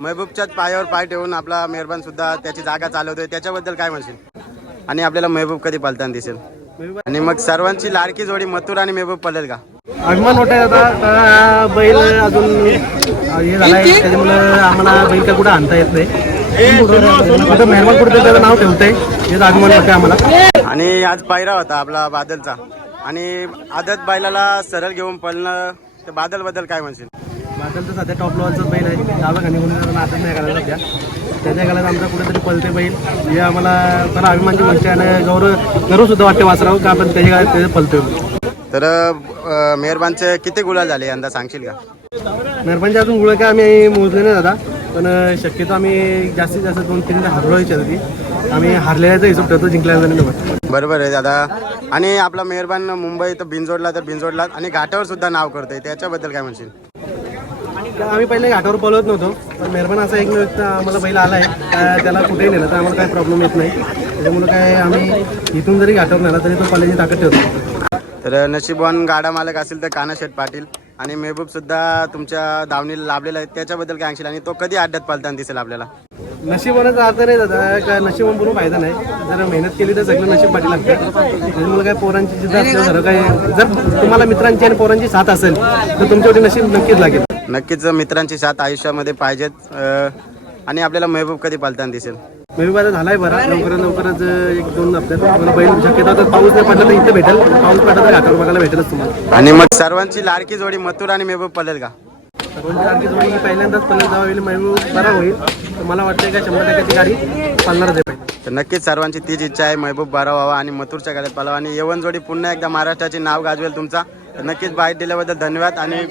महबूबच्याच पायावर पाय ठेवून आपला मेहरबान सुद्धा त्याची जागा चालवतोय, त्याच्याबद्दल काय म्हणशील? आणि आपल्याला महबूब कधी पलताना दिसेल? आणि मग सर्वांची लाडकी जोडी मथुर आणि महबूब पळेल का? अभिमान मोठा आहे आता. बैल अजून हे झालाय त्याच्यामुळं आम्हाला बैल काय कुठं आणता येत नाही. आता मेहरबान कुठे त्याचं नाव ठेवतंय हे अभिमान वाटतंय आम्हाला. आणि आज पायरा होता आपला बादलचा आणि आदत बैलाला सरळ घेऊन पळणं, तर बादल बद्दल काय म्हणशील? बादल तर सध्या टॉप लेवलचाच बैल आहे. गावाखाली म्हणून नाटक नाही करायला सध्या. त्याच्या काळात आमचा कुठेतरी पळते बैल हे आम्हाला त्याला अभिमानची गोष्ट आहे आणि गौरव सुद्धा वाटते वासराव का आपण त्याच्या काळात त्याचं पळतोय. तर मेहरबानचे किती गुलाल झाले यंदा सांगशील का? मेहरबानचे अजून गुळ काय आम्ही मोजले नाही दादा, पण शक्यतो आम्ही जास्तीत जास्त 2-3 हरलो याच्यासाठी. आम्ही हारलेल्याचा हिशोब ठेवतो, जिंकल्याचा नाही. बरोबर आहे दादा. आणि आपला मेहरबान मुंबई तर बिनजोडला आणि घाटावर सुद्धा नाव करतोय, त्याच्याबद्दल काय म्हणशील? आम्ही पहिले घाटावर पळवत नव्हतो, पण मेहरबान असा एक व्यक्त आम्हाला बैल आला आहे. त्याला कुठेही नेलं तर आम्हाला काही प्रॉब्लेम येत नाही. त्याच्यामुळे काय आम्ही इथून जरी घाटावर नेला तरी तो कॉलेजची ताकद ठेवतो. तर नशीबवान गाडा मालक असेल तर कानाशेठ पाटील आणि महबूब सुद्धा तुमच्या दावणीला लाभलेला आहे, त्याच्याबद्दल काय सांगशील? आणि तो कधी अड्ड्यात पळताना दिसेल आपल्याला? नशिबाचा अर्थ नाही दादा, काय नशिबा बोलून फायदा नाही. जर मेहनत केली तर सगळं नशीब पाठी लागते. त्याच्यामुळे काय पोरांची जिद्द असते जर काय, जर तुम्हाला मित्रांची आणि पोरांची साथ असेल तर तुमच्यावरती नशीब नक्कीच लागेल. नक्कीच मित्रांची साथ आयुष्यामध्ये पाहिजेत. आणि आपल्याला महबूब कधी पळताना दिसेल? महबूब आता झालाय बरा, लवकरच 1-2 हप्त्यात बैल शक्यता तर पाऊस नाही पडला तर इथे भेटेल, पाऊस पडला तर घाटावर बघायला भेटेलच तुम्हाला. आणि मग सर्वांची लाडकी जोडी मथुर आणि महबूब पळेल का? सर्वांची लाडकी जोडी पहिल्यांदाच पळेल, जेव्हा होईल महबूब बरा होईल तर मला वाटतं का 100% गाडी पळणारच आहे पाहिजे. तर नक्कीच सर्वांची तीच इच्छा आहे, महबूब बारा व्हावा आणि मथुरच्या गाड्यात पळावा आणि यवन जोडी पुन्हा एकदा महाराष्ट्राचे नाव गाजवेल तुमचा. तर नक्कीच बाईट दिल्याबद्दल धन्यवाद आणि